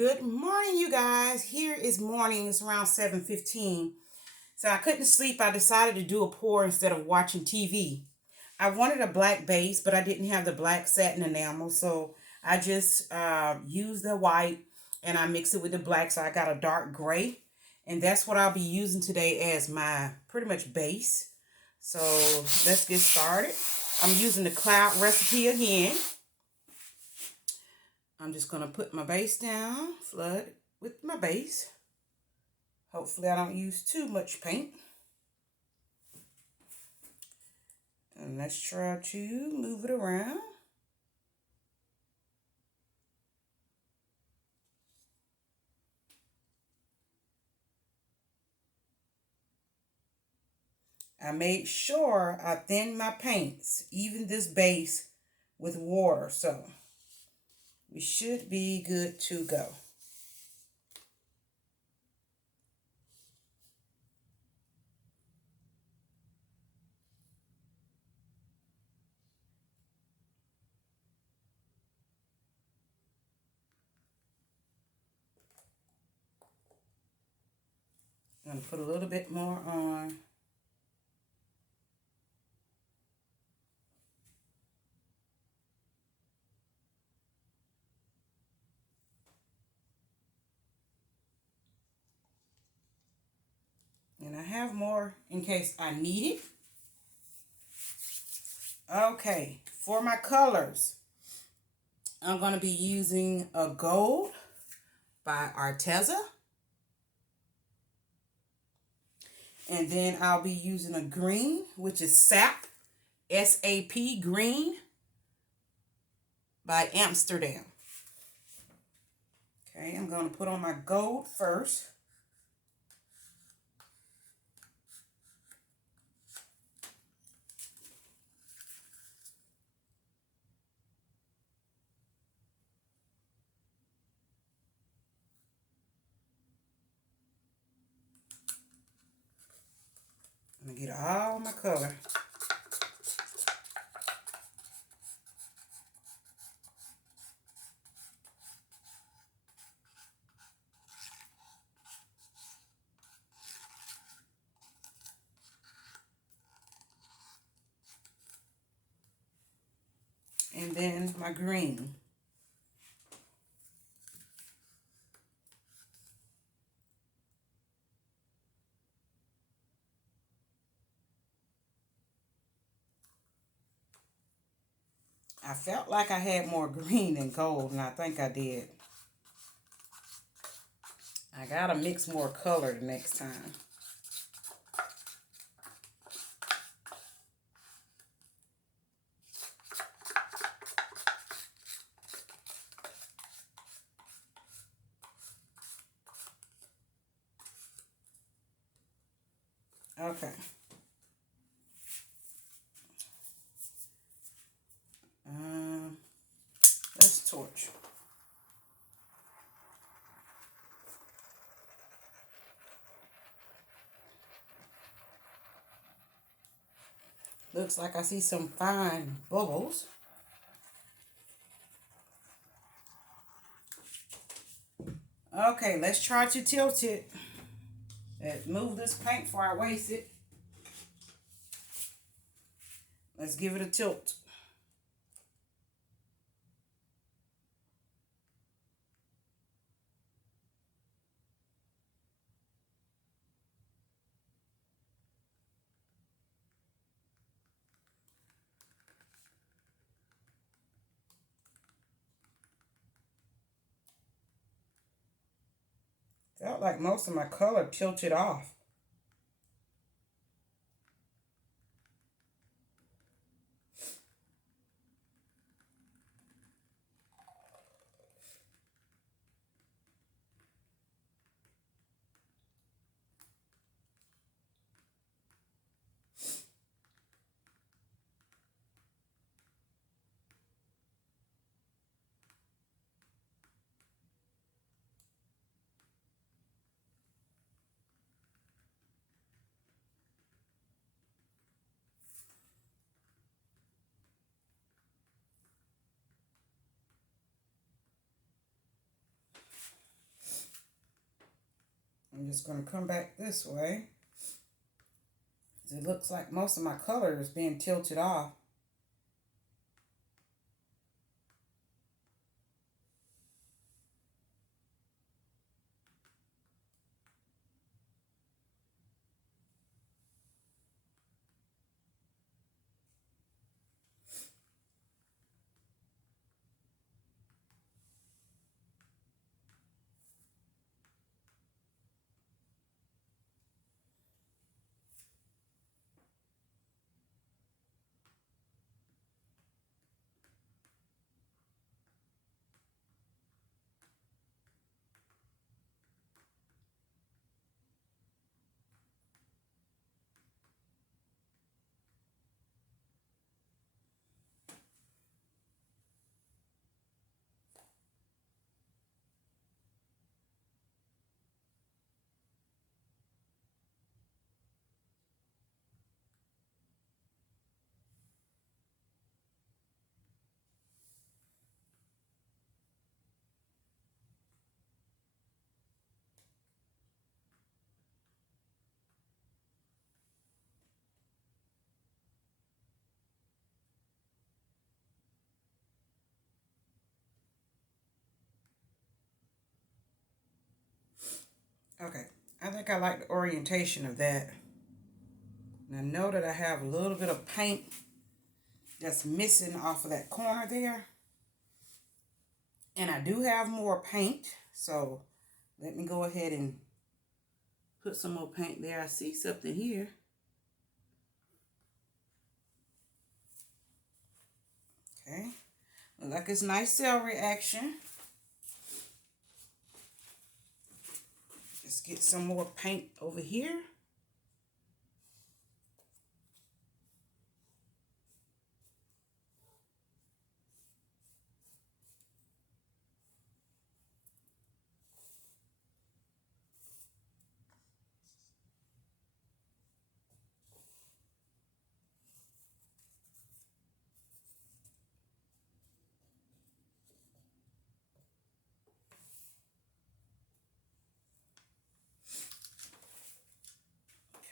Good morning, you guys. Here is morning. It's around 7:15. So I couldn't sleep. I decided to do a pour instead of watching TV. I wanted a black base, but I didn't have the black satin enamel. So I just used the white and I mixed it with the black. So I got a dark gray. And that's what I'll be using today as my pretty much base. So let's get started. I'm using the cloud recipe again. I'm just going to put my base down, flood with my base. Hopefully I don't use too much paint. And let's try to move it around. I made sure I thinned my paints, even this base, with water. So we should be good to go. I'm going to put a little bit more on. And I have more in case I need it. Okay, for my colors, I'm going to be using a gold by Arteza. And then I'll be using a green, which is sap, S-A-P, green, by Amsterdam. Okay, I'm going to put on my gold first. I'm going to get all my color. And then my green. I felt like I had more green than gold, and I think I did. I gotta mix more color the next time. Okay. Let's torch. Looks like I see some fine bubbles. Okay, let's try to tilt it. Let's move this paint before I waste it. Let's give it a tilt. Felt like most of my color tilted off. I'm just going to come back this way. It looks like most of my color is being tilted off. Okay, I think I like the orientation of that. And I know that I have a little bit of paint that's missing off of that corner there. And I do have more paint, so let me go ahead and put some more paint there. I see something here. Okay, look like it's nice celery action. Let's get some more paint over here.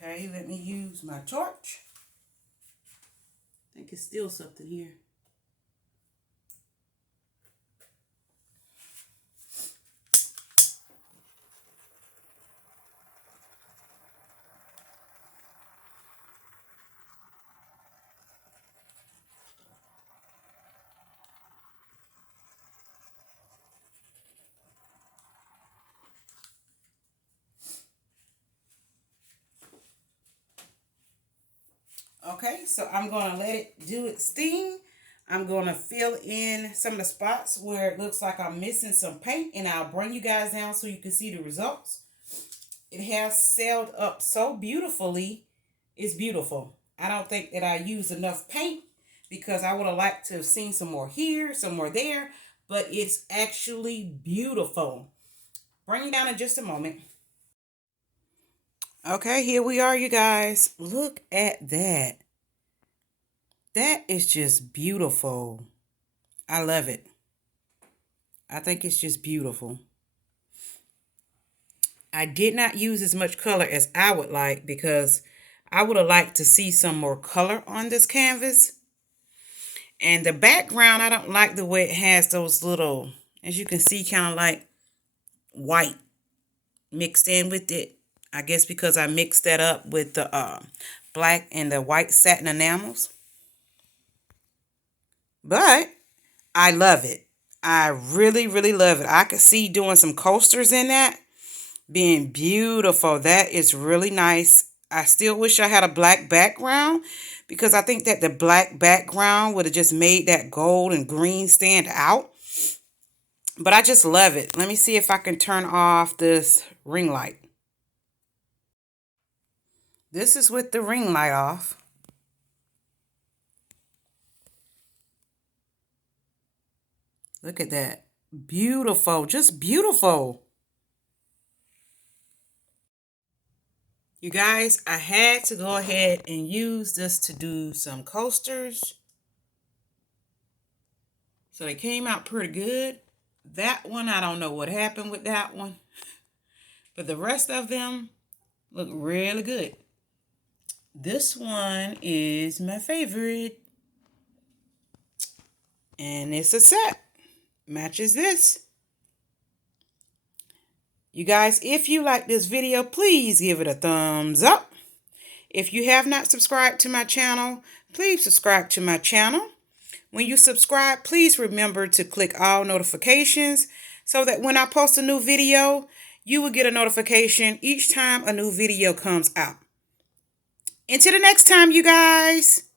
Okay, let me use my torch. I think it's still something here. Okay, so I'm going to let it do its thing. I'm going to fill in some of the spots where it looks like I'm missing some paint, and I'll bring you guys down so you can see the results. It has sailed up so beautifully. It's beautiful. I don't think that I used enough paint because I would have liked to have seen some more here, some more there, but it's actually beautiful. Bring you down in just a moment. Okay, here we are, you guys. Look at that. That is just beautiful. I love it. I think it's just beautiful. I did not use as much color as I would like because I would have liked to see some more color on this canvas. And the background, I don't like the way it has those little, as you can see, kind of like white mixed in with it. I guess because I mixed that up with the black and the white satin enamels. But I love it. I really, really love it. I could see doing some coasters in that. Being beautiful. That is really nice. I still wish I had a black background because I think that the black background would have just made that gold and green stand out. But I just love it. Let me see if I can turn off this ring light. This is with the ring light off. Look at that. Beautiful. Just beautiful. You guys, I had to go ahead and use this to do some coasters. So they came out pretty good. That one, I don't know what happened with that one. But the rest of them look really good. This one is my favorite. And it's a set. Matches this. You guys, if you like this video, please give it a thumbs up. If you have not subscribed to my channel, please subscribe to my channel. When you subscribe, please remember to click all notifications so that when I post a new video, you will get a notification each time a new video comes out. Until the next time, you guys.